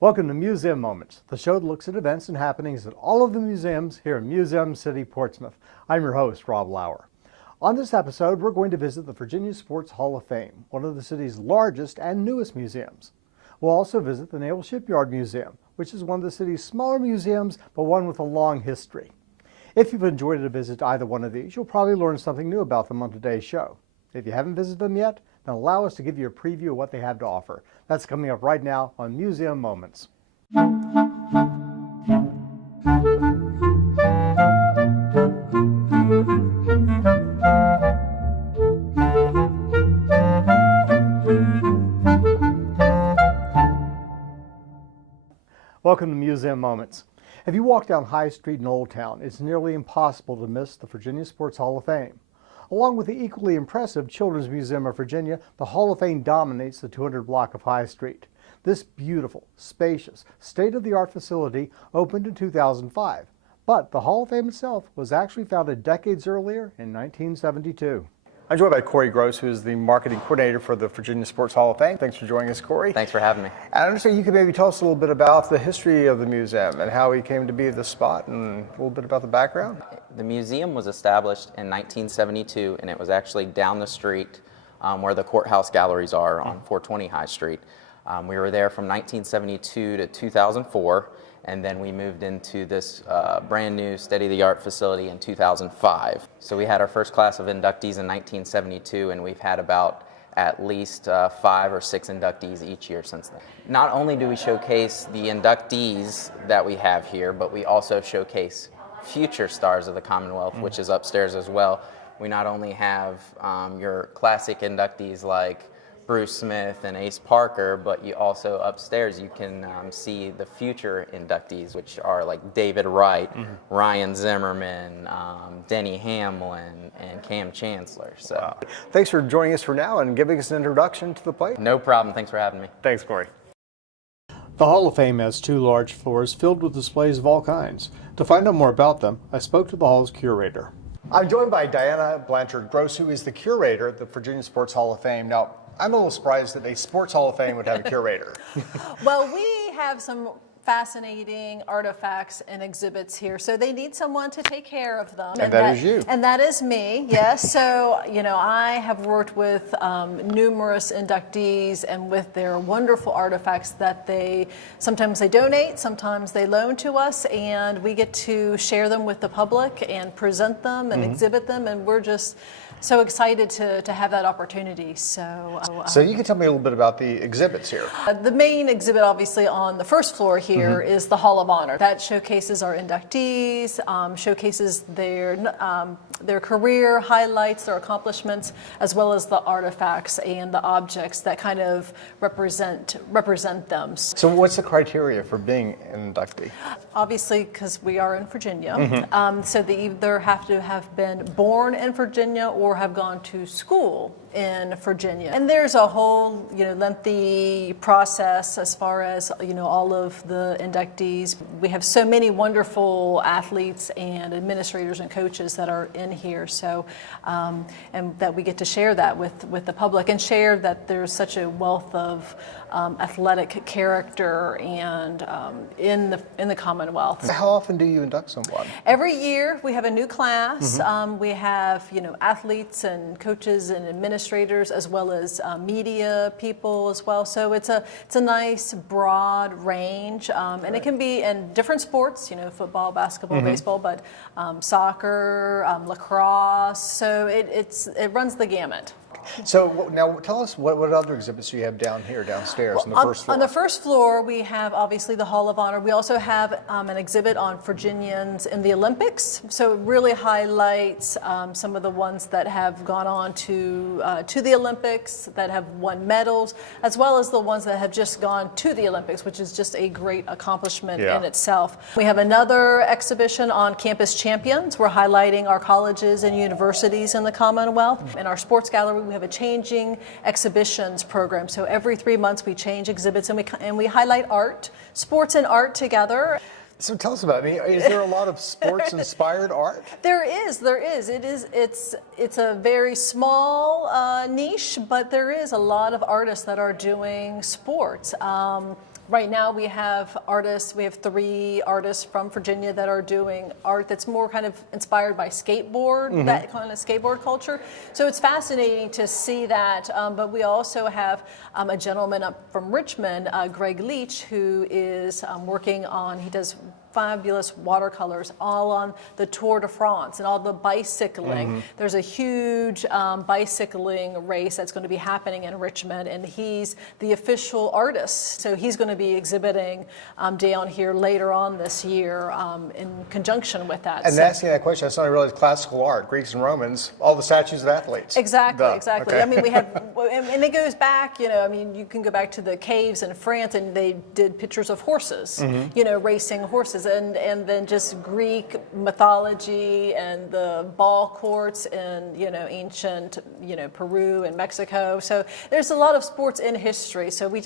Welcome to Museum Moments, the show that looks at events and happenings at all of the museums here in Museum City, Portsmouth. I'm your host, Rob Lauer. On this episode, we're going to visit the Virginia Sports Hall of Fame, one of the city's largest and newest museums. We'll also visit the Naval Shipyard Museum, which is one of the city's smaller museums, but one with a long history. If you've enjoyed a visit to either one of these, you'll probably learn something new about them on today's show. If you haven't visited them yet, then allow us to give you a preview of what they have to offer. That's coming up right now on Museum Moments. Welcome to Museum Moments. If you walk down High Street in Old Town, it's nearly impossible to miss the Virginia Sports Hall of Fame. Along with the equally impressive Children's Museum of Virginia, the Hall of Fame dominates the 200 block of High Street. This beautiful, spacious, state-of-the-art facility opened in 2005, but the Hall of Fame itself was actually founded decades earlier in 1972. I'm joined by Corey Gross, who is the marketing coordinator for the Virginia Sports Hall of Fame. Thanks for joining us, Corey. Thanks for having me. I understand you could maybe tell us a little bit about the history of the museum and how we came to be at this spot and a little bit about the background. The museum was established in 1972, and it was actually down the street where the courthouse galleries are on 420 High Street. We were there from 1972 to 2004, and then we moved into this brand new state-of-the-art facility in 2005. So we had our first class of inductees in 1972, and we've had about at least 5 or 6 inductees each year since then. Not only do we showcase the inductees that we have here, but we also showcase future stars of the Commonwealth, which is upstairs as well. We not only have your classic inductees like Bruce Smith and Ace Parker, but you also upstairs you can see the future inductees, which are like David Wright, Ryan Zimmerman, Denny Hamlin, and Cam Chancellor. So, wow. Thanks for joining us for now and giving us an introduction to the place. No problem. Thanks for having me. Thanks, Corey. The Hall of Fame has 2 large floors filled with displays of all kinds. To find out more about them, I spoke to the Hall's curator. I'm joined by Diana Blanchard Gross, who is the curator at the Virginia Sports Hall of Fame. Now, I'm a little surprised that a Sports Hall of Fame would have a curator. Well, we have some fascinating artifacts and exhibits here, so they need someone to take care of them. And that is you. And that is me, yes. So, I have worked with numerous inductees and with their wonderful artifacts that sometimes they donate, sometimes they loan to us, and we get to share them with the public and present them and exhibit them, and we're just so excited to have that opportunity. So you can tell me a little bit about the exhibits here. The main exhibit, obviously, on the first floor here is the Hall of Honor. That showcases our inductees, showcases their career highlights, their accomplishments, as well as the artifacts and the objects that kind of represent them. So what's the criteria for being an inductee? Obviously, because we are in Virginia, so they either have to have been born in Virginia or have gone to school in Virginia. And there's a whole, lengthy process as far as, all of the inductees. We have so many wonderful athletes and administrators and coaches that are in here. So, and that we get to share that with the public and share that there's such a wealth of athletic character and in the Commonwealth. How often do you induct someone? Every year we have a new class. We have, athletes and coaches and administrators, as well as media people as well. So it's a nice broad range, and it can be in different sports, football, basketball, baseball, but soccer, lacrosse. So it runs the gamut. So now tell us what other exhibits you have downstairs on the first floor. On the first floor, we have obviously the Hall of Honor. We also have an exhibit on Virginians in the Olympics. So it really highlights some of the ones that have gone on to the Olympics, that have won medals, as well as the ones that have just gone to the Olympics, which is just a great accomplishment in itself. We have another exhibition on campus champions. We're highlighting our colleges and universities in the Commonwealth. In our sports gallery, we have a changing exhibitions program. So every 3 months we change exhibits and we highlight art, sports and art together. So tell us about it. Is there a lot of sports-inspired art? There is. It's a very small niche, but there is a lot of artists that are doing sports. Right now we have artists, we have 3 artists from Virginia that are doing art that's more kind of inspired by skateboard, that kind of skateboard culture. So it's fascinating to see that, but we also have a gentleman up from Richmond, Greg Leach, who is working on, he does fabulous watercolors all on the Tour de France and all the bicycling. There's a huge bicycling race that's going to be happening in Richmond, and he's the official artist. So he's going to be exhibiting down here later on this year in conjunction with that. And So- asking that question, I suddenly realized classical art, Greeks and Romans, all the statues of athletes. Exactly, Duh. exactly. Okay. I mean, we have, and it goes back, I mean, you can go back to the caves in France, and they did pictures of horses, racing horses, and then just Greek mythology and the ball courts in, ancient, Peru and Mexico. So there's a lot of sports in history. So we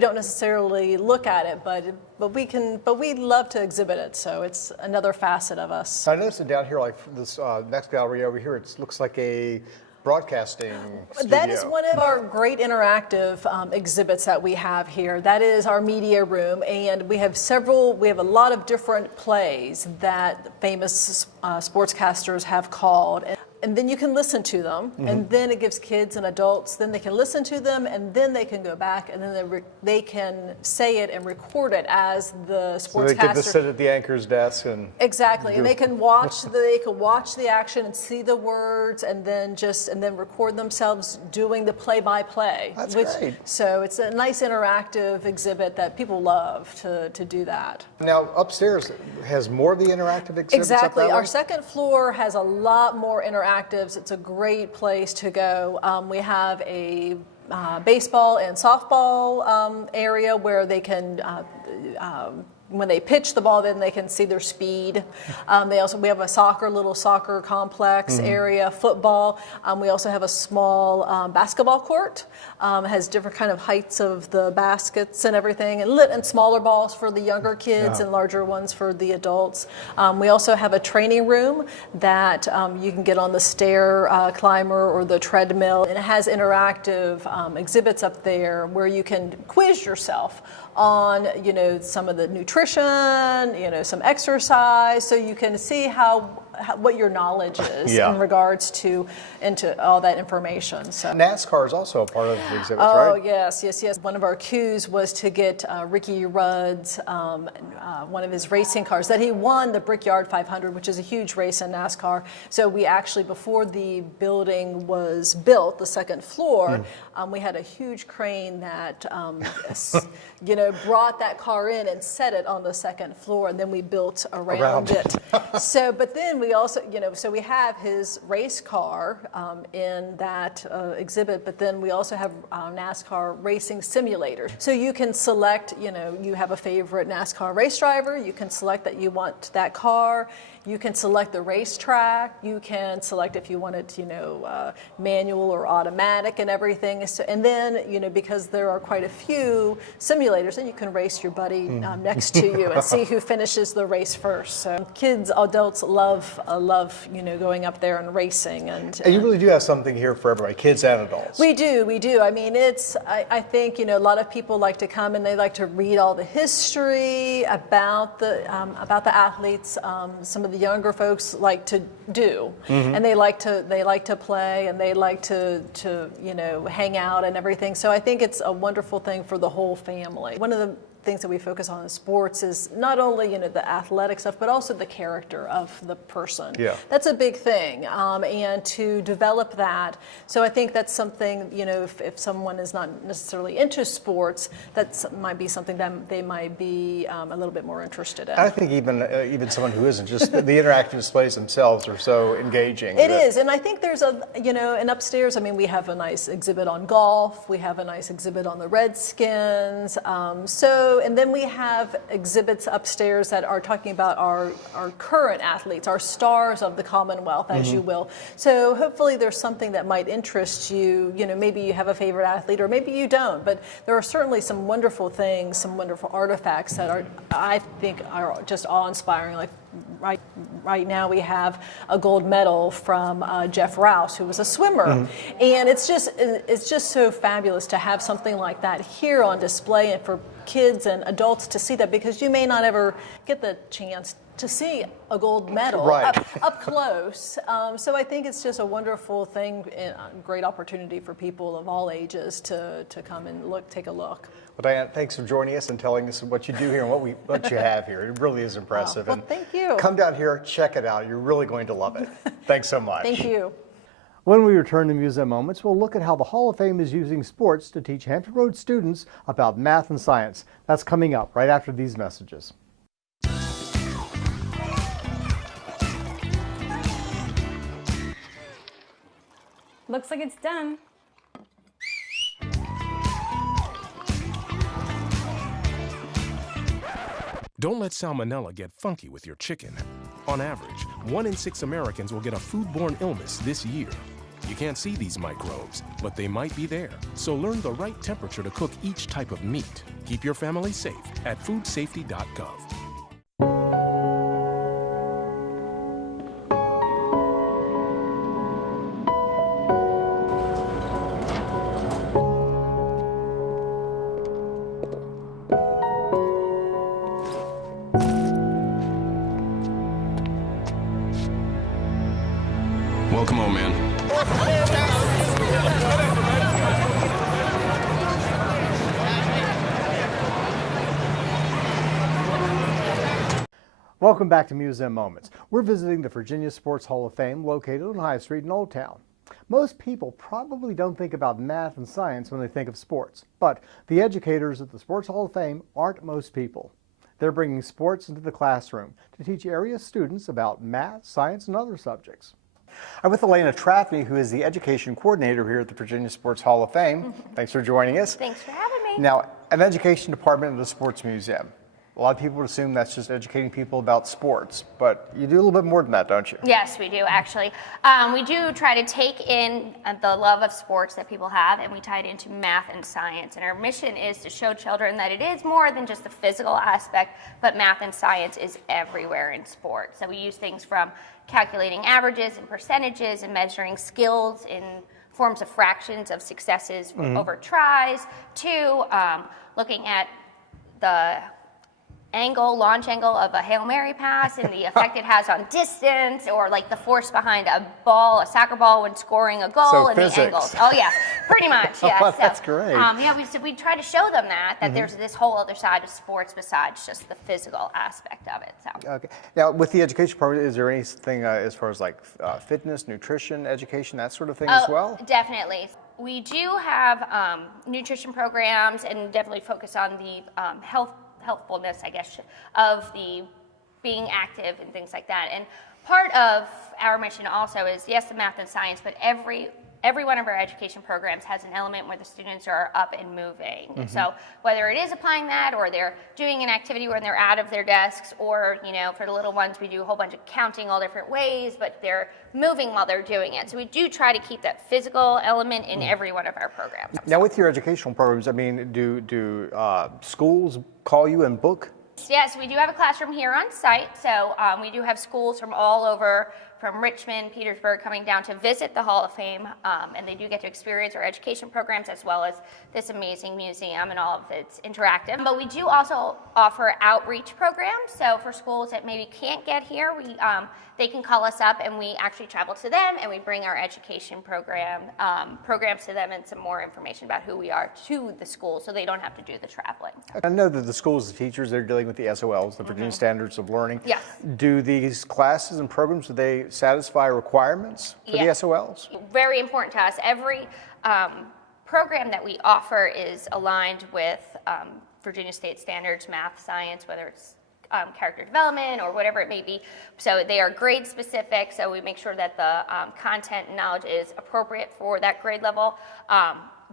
don't necessarily look at it, but we love to exhibit it. So it's another facet of us. I noticed that down here, like this next gallery over here, it looks like a broadcasting studio. That is one of our great interactive exhibits that we have here. That is our media room, and we have a lot of different plays that famous sportscasters have called. And then you can listen to them, and then it gives kids and adults, then they can listen to them, and then they can go back, and then they can say it and record it as the sportscaster. So they get to sit at the anchor's desk and... Exactly, and they can watch the action and see the words, and then record themselves doing the play-by-play. That's great. So it's a nice interactive exhibit that people love to do that. Now, upstairs has more of the interactive exhibits Exactly. up that Our way? second floor has a lot more interactives. It's a great place to go. We have a baseball and softball area where they can when they pitch the ball, then they can see their speed. We have a little soccer complex area, football. We also have a small basketball court. Has different kind of heights of the baskets and everything, and smaller balls for the younger kids and larger ones for the adults. We also have a training room that you can get on the stair climber or the treadmill, and it has interactive exhibits up there where you can quiz yourself on some of the nutrition, some exercise, so you can see what your knowledge is in regards to into all that information. So NASCAR is also a part of the exhibits, oh, right? yes. One of our cues was to get Ricky Rudd's one of his racing cars that he won the Brickyard 500, which is a huge race in NASCAR. So we actually, before the building was built, the second floor, we had a huge crane that brought that car in and set it on the second floor, and then we built around it. So, but then we also, so we have his race car in that exhibit, but then we also have NASCAR racing simulator. So you can select, you have a favorite NASCAR race driver, you can select that you want that car, you can select the racetrack, you can select if you wanted, manual or automatic and everything. So, and then, because there are quite a few simulators, then you can race your buddy next to you and see who finishes the race first. So kids, adults love going up there and racing. And you really do have something here for everybody, kids and adults. We do. I mean, I think, a lot of people like to come and they like to read all the history about the athletes. Some of the younger folks like to do, and they like to play, and they like to hang out and everything. So I think it's a wonderful thing for the whole family. One of the things that we focus on in sports is not only the athletic stuff, but also the character of the person. Yeah. That's a big thing, and to develop that. So I think that's something, if someone is not necessarily into sports, that might be something that they might be a little bit more interested in. I think even someone who isn't, just the interactive displays themselves are so engaging. It is, and I think there's and upstairs, we have a nice exhibit on golf, we have a nice exhibit on the Redskins, and then we have exhibits upstairs that are talking about our current athletes, our stars of the Commonwealth, as you will. So hopefully there's something that might interest you. Maybe you have a favorite athlete, or maybe you don't. But there are certainly some wonderful things, some wonderful artifacts that I think are just awe-inspiring, like right Right now we have a gold medal from Jeff Rouse, who was a swimmer. And it's just so fabulous to have something like that here on display and for kids and adults to see that, because you may not ever get the chance to see a gold medal up close. So I think it's just a wonderful thing and a great opportunity for people of all ages to come and take a look. Well, Diane, thanks for joining us and telling us what you do here and what you have here. It really is impressive. Well, thank you. Come down here, check it out. You're really going to love it. Thanks so much. Thank you. When we return to Museum Moments, we'll look at how the Hall of Fame is using sports to teach Hampton Roads students about math and science. That's coming up right after these messages. Looks like it's done. Don't let salmonella get funky with your chicken. On average, 1 in 6 Americans will get a foodborne illness this year. You can't see these microbes, but they might be there. So learn the right temperature to cook each type of meat. Keep your family safe at foodsafety.gov. Welcome home, man. Welcome back to Museum Moments. We're visiting the Virginia Sports Hall of Fame located on High Street in Old Town. Most people probably don't think about math and science when they think of sports, but the educators at the Sports Hall of Fame aren't most people. They're bringing sports into the classroom to teach area students about math, science, and other subjects. I'm with Elena Traffney, who is the education coordinator here at the Virginia Sports Hall of Fame. Thanks for joining us. Thanks for having me. Now, an education department of the Sports Museum. A lot of people would assume that's just educating people about sports, but you do a little bit more than that, don't you? Yes, we do, actually. We do try to take in the love of sports that people have, and we tie it into math and science. And our mission is to show children that it is more than just the physical aspect, but math and science is everywhere in sports. So we use things from calculating averages and percentages and measuring skills in forms of fractions of successes over tries, to looking at the launch angle of a Hail Mary pass and the effect it has on distance, or like the force behind a soccer ball when scoring a goal, So and physics. the angles. Oh yeah, pretty much. Yeah. Oh, that's great. We try to show them that there's this whole other side of sports besides just the physical aspect of it. So. Okay. Now, with the education program, is there anything as far as like fitness, nutrition, education, that sort of thing as well? Definitely. We do have nutrition programs and definitely focus on the healthfulness, I guess, of the being active and things like that. And part of our mission also is, yes, the math and science, but every one of our education programs has an element where the students are up and moving. And so whether it is applying that, or they're doing an activity when they're out of their desks, or, for the little ones, we do a whole bunch of counting all different ways, but they're moving while they're doing it. So we do try to keep that physical element in every one of our programs. Now, with your educational programs, I mean, do schools call you and book? Yes, we do have a classroom here on site. So we do have schools from all over, from Richmond, Petersburg, coming down to visit the Hall of Fame, and they do get to experience our education programs as well as this amazing museum and all of its interactive. But we do also offer outreach programs. So for schools that maybe can't get here, they can call us up, and we actually travel to them, and we bring our education programs to them, and some more information about who we are to the school, so they don't have to do the traveling. I know that the schools, the teachers, they're dealing with the SOLs, the Virginia Standards of Learning. Yes. Do these classes and programs, do they satisfy requirements for the SOLs? Very important to us. Every program that we offer is aligned with Virginia State Standards, math, science, whether it's character development or whatever it may be. So they are grade specific, so we make sure that the content and knowledge is appropriate for that grade level.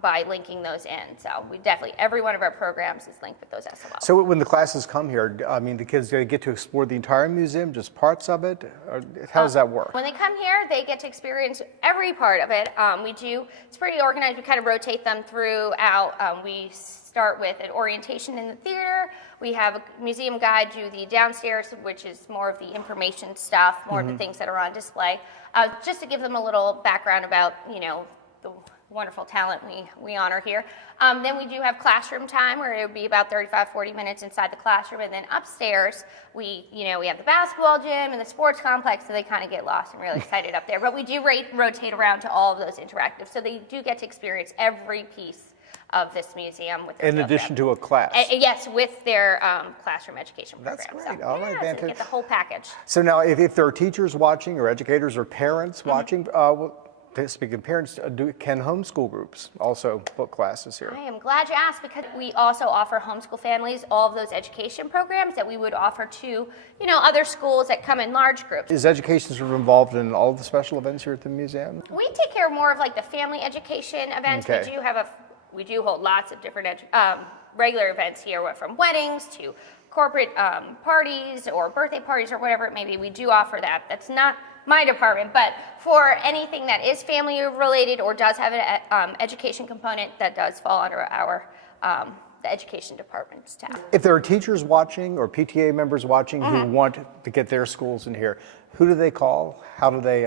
by linking those in. So we definitely, every one of our programs is linked with those SOLs. So when the classes come here, I mean, the kids get to explore the entire museum, just parts of it? Or how does that work? When they come here, they get to experience every part of it. It's pretty organized. We kind of rotate them throughout. We start with an orientation in the theater. We have a museum guide do the downstairs, which is more of the information stuff, more of the things that are on display. Just to give them a little background about, the wonderful talent we honor here. Then we do have classroom time where it would be about 35-40 minutes inside the classroom, and then upstairs we have the basketball gym and the sports complex, so they kind of get lost and really excited up there. But we do rotate around to all of those interactive, so they do get to experience every piece of this museum with their In addition to a class? Yes, with their classroom education program. That's great. So, All right, so fantastic. they get the whole package. So now, if there are teachers watching, or educators, or parents watching, speaking of parents, can homeschool groups also book classes here? I am glad you asked, because we also offer homeschool families all of those education programs that we would offer to, other schools that come in large groups. Is education sort of involved in all the special events here at the museum? We take care of more of like the family education events. Okay. We do hold lots of different regular events here, from weddings to corporate parties or birthday parties or whatever it may be. We do offer that. That's not my department, but for anything that is family related or does have an education component, that does fall under our the education department's tab. If there are teachers watching or PTA members watching who want to get their schools in here, who do they call? How do they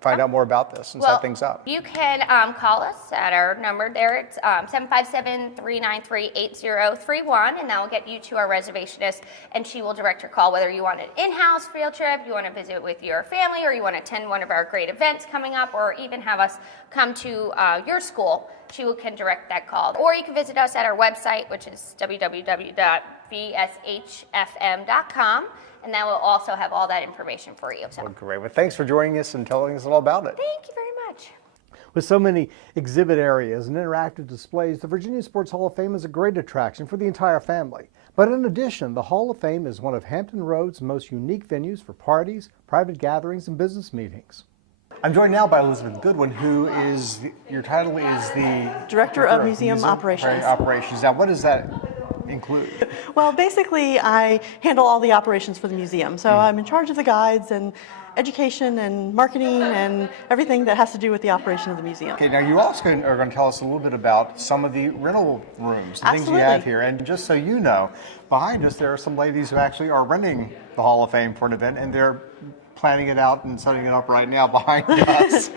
find out more about this and set things up? You can call us at our number there. It's 757-393-8031, and that will get you to our reservationist, and she will direct your call, whether you want an in-house field trip, you want to visit with your family, or you want to attend one of our great events coming up, or even have us come to your school. She can direct that call. Or you can visit us at our website, which is www.vshfm.com. And that will also have all that information for you. So. Well, great. Well, thanks for joining us and telling us all about it. Thank you very much. With so many exhibit areas and interactive displays, the Virginia Sports Hall of Fame is a great attraction for the entire family. But in addition, the Hall of Fame is one of Hampton Road's most unique venues for parties, private gatherings, and business meetings. I'm joined now by Elizabeth Goodwin, who is, your title is the Director of Museum Operations. Operations. Now, what does that include? Well, basically, I handle all the operations for the museum. So I'm in charge of the guides and education and marketing and everything that has to do with the operation of the museum. Okay, now you also are going to tell us a little bit about some of the rental rooms, the things you have here. And just so you know, behind us there are some ladies who actually are renting the Hall of Fame for an event, and they're planning it out and setting it up right now behind us.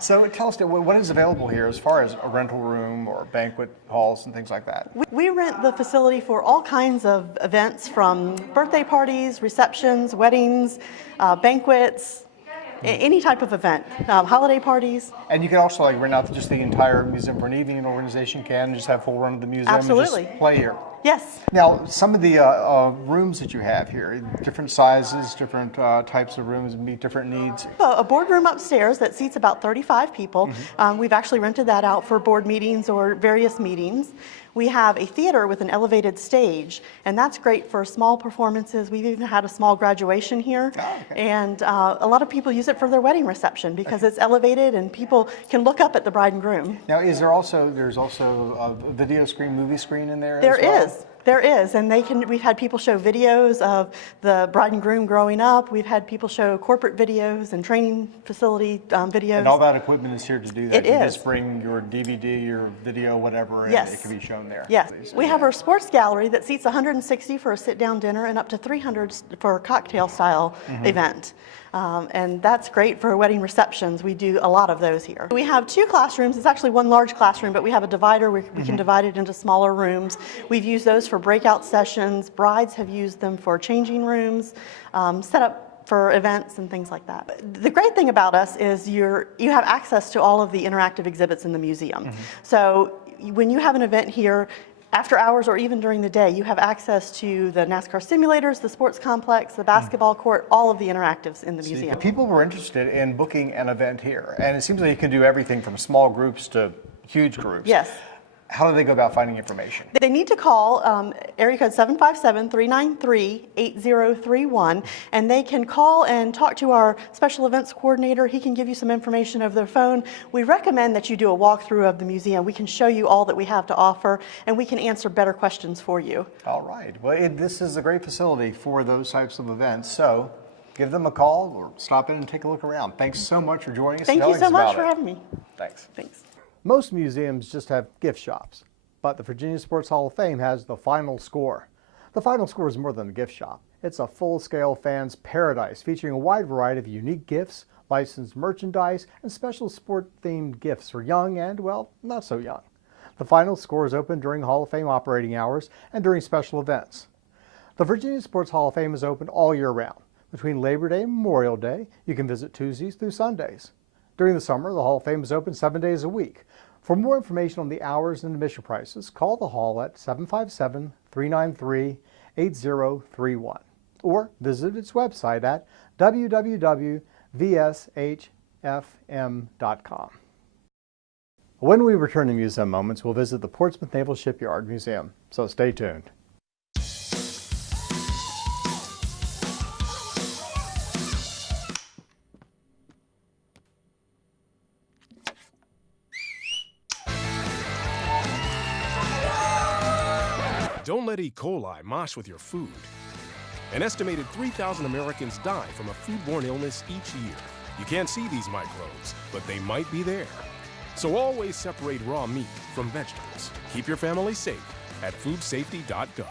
So tell us, what is available here as far as a rental room or banquet halls and things like that? We rent the facility for all kinds of events, from birthday parties, receptions, weddings, banquets, any type of event, holiday parties. And you can also rent out just the entire museum for an evening. An organization can just have full run of the museum. Absolutely. And just play here. Yes. Now, some of the rooms that you have here, different sizes, different types of rooms, meet different needs. A boardroom upstairs that seats about 35 people. We've actually rented that out for board meetings or various meetings. We have a theater with an elevated stage, and that's great for small performances. We've even had a small graduation here. Oh, okay. And a lot of people use it for their wedding reception because it's elevated and people can look up at the bride and groom. Now, there's also a video screen, movie screen in there? There is, and we've had people show videos of the bride and groom growing up. We've had people show corporate videos and training facility videos. And all that equipment is here to do that. It you is. just bring your DVD, your video, whatever, and Yes. it can be shown there. Yes. We have our sports gallery that seats 160 for a sit-down dinner and up to 300 for a cocktail-style event. And that's great for wedding receptions. We do a lot of those here. We have 2 classrooms. It's actually one large classroom, but we have a divider where we can divide it into smaller rooms. We've used those for breakout sessions. Brides have used them for changing rooms, set up for events and things like that. The great thing about us is you have access to all of the interactive exhibits in the museum. So when you have an event here, after hours or even during the day, you have access to the NASCAR simulators, the sports complex, the basketball court, all of the interactives in the museum. People were interested in booking an event here, and it seems like you can do everything from small groups to huge groups. Yes. how do they go about finding information? They need to call area code 757-393-8031, and they can call and talk to our special events coordinator. He can give you some information over their phone. We recommend that you do a walkthrough of the museum. We can show you all that we have to offer, and we can answer better questions for you. All right. Well, this is a great facility for those types of events, so give them a call or stop in and take a look around. Thanks so much for joining us. Thank you so much for having me. Thanks. Thanks. Most museums just have gift shops, but the Virginia Sports Hall of Fame has the Final Score. The Final Score is more than a gift shop. It's a full-scale fan's paradise featuring a wide variety of unique gifts, licensed merchandise, and special sport-themed gifts for young and, well, not so young. The Final Score is open during Hall of Fame operating hours and during special events. The Virginia Sports Hall of Fame is open all year round. Between Labor Day and Memorial Day, you can visit Tuesdays through Sundays. During the summer, the Hall of Fame is open 7 days a week. For more information on the hours and admission prices, call the Hall at 757-393-8031 or visit its website at www.vshfm.com. When we return to Museum Moments, we'll visit the Portsmouth Naval Shipyard Museum, so stay tuned. Don't let E. coli mosh with your food. An estimated 3,000 Americans die from a foodborne illness each year. You can't see these microbes, but they might be there. So always separate raw meat from vegetables. Keep your family safe at foodsafety.gov.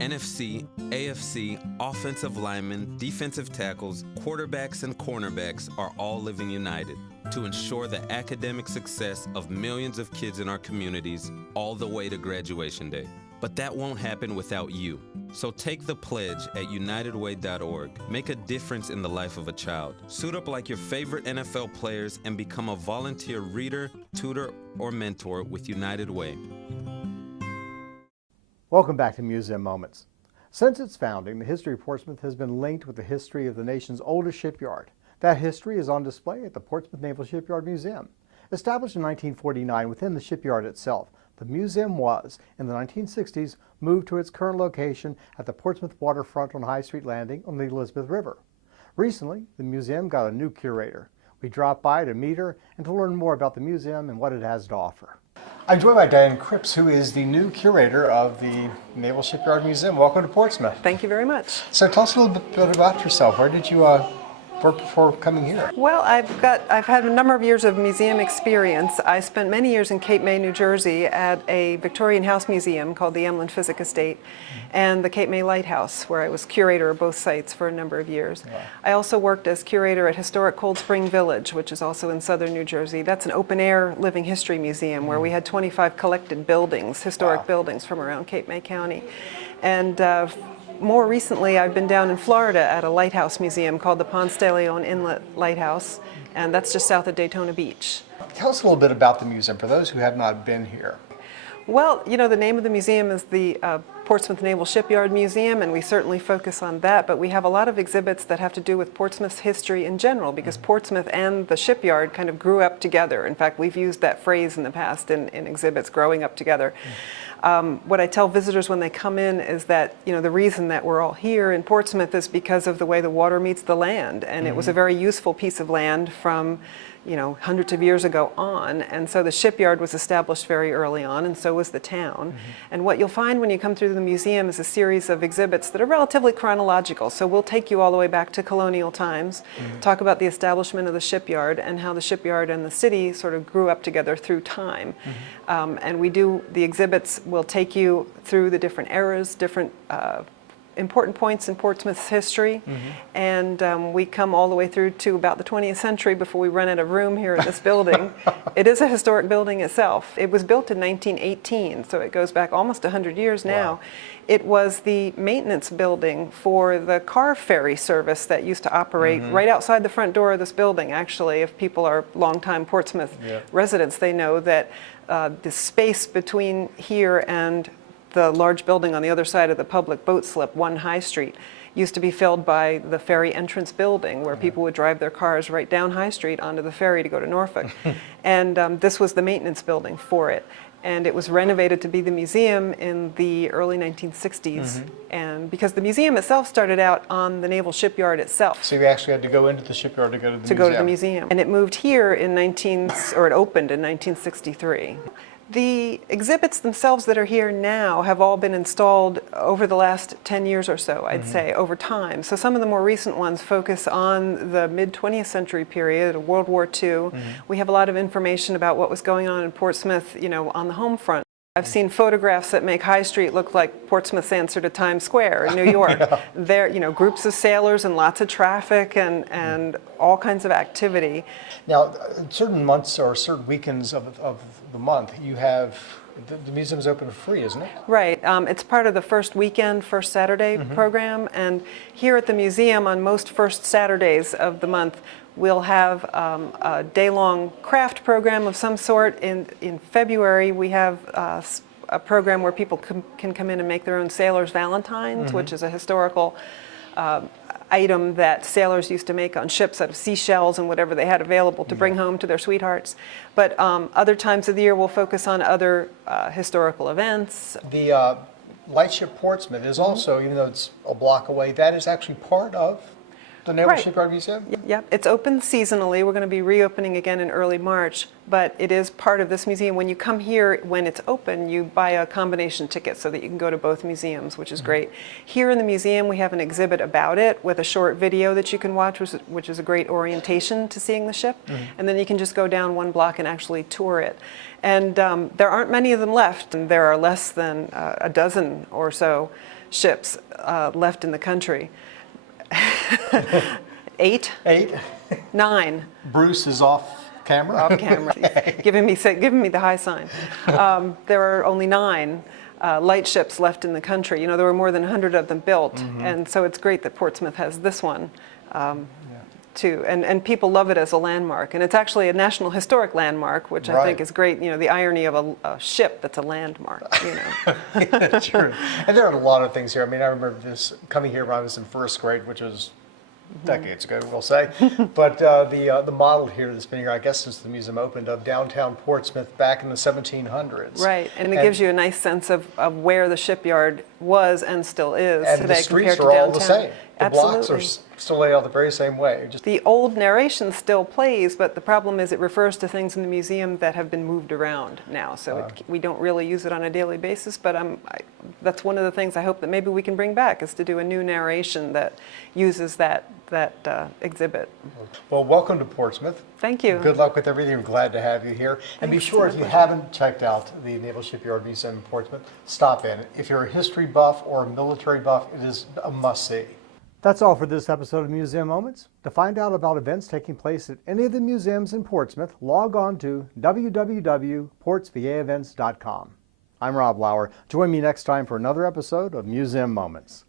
NFC, AFC, offensive linemen, defensive tackles, quarterbacks, and cornerbacks are all living united to ensure the academic success of millions of kids in our communities all the way to graduation day. But that won't happen without you. So take the pledge at unitedway.org. Make a difference in the life of a child. Suit up like your favorite NFL players and become a volunteer reader, tutor, or mentor with United Way. Welcome back to Museum Moments. Since its founding, the history of Portsmouth has been linked with the history of the nation's oldest shipyard. That history is on display at the Portsmouth Naval Shipyard Museum. Established in 1949 within the shipyard itself, the museum was, in the 1960s, moved to its current location at the Portsmouth waterfront on High Street Landing on the Elizabeth River. Recently, the museum got a new curator. We dropped by to meet her and to learn more about the museum and what it has to offer. I'm joined by Diane Cripps, who is the new curator of the Naval Shipyard Museum. Welcome to Portsmouth. Thank you very much. So tell us a little bit about yourself. Where did you work before coming here? Well, I've had a number of years of museum experience. I spent many years in Cape May, New Jersey at a Victorian house museum called the Emlyn Physic Estate and the Cape May Lighthouse, where I was curator of both sites for a number of years. Wow. I also worked as curator at historic Cold Spring Village, which is also in southern New Jersey. That's an open-air living history museum where we had 25 collected buildings, historic buildings from around Cape May County. And more recently, I've been down in Florida at a lighthouse museum called the Ponce de Leon Inlet Lighthouse, and that's just south of Daytona Beach. Tell us a little bit about the museum for those who have not been here. Well, you know, the name of the museum is the Portsmouth Naval Shipyard Museum, and we certainly focus on that, but we have a lot of exhibits that have to do with Portsmouth's history in general, because Portsmouth and the shipyard kind of grew up together. In fact, we've used that phrase in the past in exhibits, growing up together. What I tell visitors when they come in is that, you know, the reason that we're all here in Portsmouth is because of the way the water meets the land, and it was a very useful piece of land from, you know, hundreds of years ago on, and so the shipyard was established very early on, and so was the town. And what you'll find when you come through the museum is a series of exhibits that are relatively chronological. So we'll take you all the way back to colonial times, talk about the establishment of the shipyard and how the shipyard and the city sort of grew up together through time. And the exhibits will take you through the different eras, different important points in Portsmouth's history, and we come all the way through to about the 20th century before we run out of room here in this building. It is a historic building itself. It was built in 1918, so it goes back almost 100 years now. Wow. It was the maintenance building for the car ferry service that used to operate right outside the front door of this building. Actually, if people are longtime Portsmouth residents, they know that the space between here and the large building on the other side of the public boat slip, 1 High Street, used to be filled by the ferry entrance building, where people would drive their cars right down High Street onto the ferry to go to Norfolk. And this was the maintenance building for it. And it was renovated to be the museum in the early 1960s. And because the museum itself started out on the Naval Shipyard itself. So you actually had to go into the shipyard to go to the museum? To go to the museum. And it moved here in it opened in 1963. The exhibits themselves that are here now have all been installed over the last 10 years or so, I'd say, over time. So some of the more recent ones focus on the mid-20th century period, World War II. We have a lot of information about what was going on in Portsmouth, you know, on the home front. I've seen photographs that make High Street look like Portsmouth's answer to Times Square in New York. There, you know, groups of sailors and lots of traffic and all kinds of activity. Now, certain months or certain weekends of the month, you have, the museum's open for free, isn't it? Right. It's part of the first weekend, first Saturday program. And here at the museum on most first Saturdays of the month, we'll have a day-long craft program of some sort. In February, we have a program where people can come in and make their own sailor's valentines, which is a historical item that sailors used to make on ships out of seashells and whatever they had available to bring home to their sweethearts. But other times of the year, we'll focus on other historical events. The Lightship Portsmouth is also, even though it's a block away, that is actually part of the Naval Shipyard Museum? Yep, it's open seasonally. We're going to be reopening again in early March, but it is part of this museum. When you come here, when it's open, you buy a combination ticket so that you can go to both museums, which is great. Here in the museum, we have an exhibit about it with a short video that you can watch, which is a great orientation to seeing the ship. And then you can just go down one block and actually tour it. And there aren't many of them left. And there are less than a dozen or so ships left in the country. 8? 9. Bruce is off camera? Off camera. He's giving me the high sign. There are only 9 light ships left in the country. You know, there were more than 100 of them built, and so it's great that Portsmouth has this one. Too, and people love it as a landmark, and it's actually a National Historic Landmark, which I think is great. You know, the irony of a ship that's a landmark. You know, that's true. And there are a lot of things here. I mean, I remember this coming here when I was in first grade, which was decades ago, we'll say. But the model here that's been here, I guess, since the museum opened, of downtown Portsmouth back in the 1700s. Right, and it gives you a nice sense of where the shipyard was and still is and today the compared streets to are downtown. all the same. The blocks are still laid out the very same way. The old narration still plays, but the problem is it refers to things in the museum that have been moved around now. So we don't really use it on a daily basis, but that's one of the things I hope that maybe we can bring back, is to do a new narration that uses that exhibit. Well, welcome to Portsmouth. Thank you. Good luck with everything. We're glad to have you here. And be sure, if you haven't checked out the Naval Shipyard Museum in Portsmouth, stop in. If you're a history buff or a military buff, it is a must-see. That's all for this episode of Museum Moments. To find out about events taking place at any of the museums in Portsmouth, log on to www.portsvaevents.com. I'm Rob Lauer. Join me next time for another episode of Museum Moments.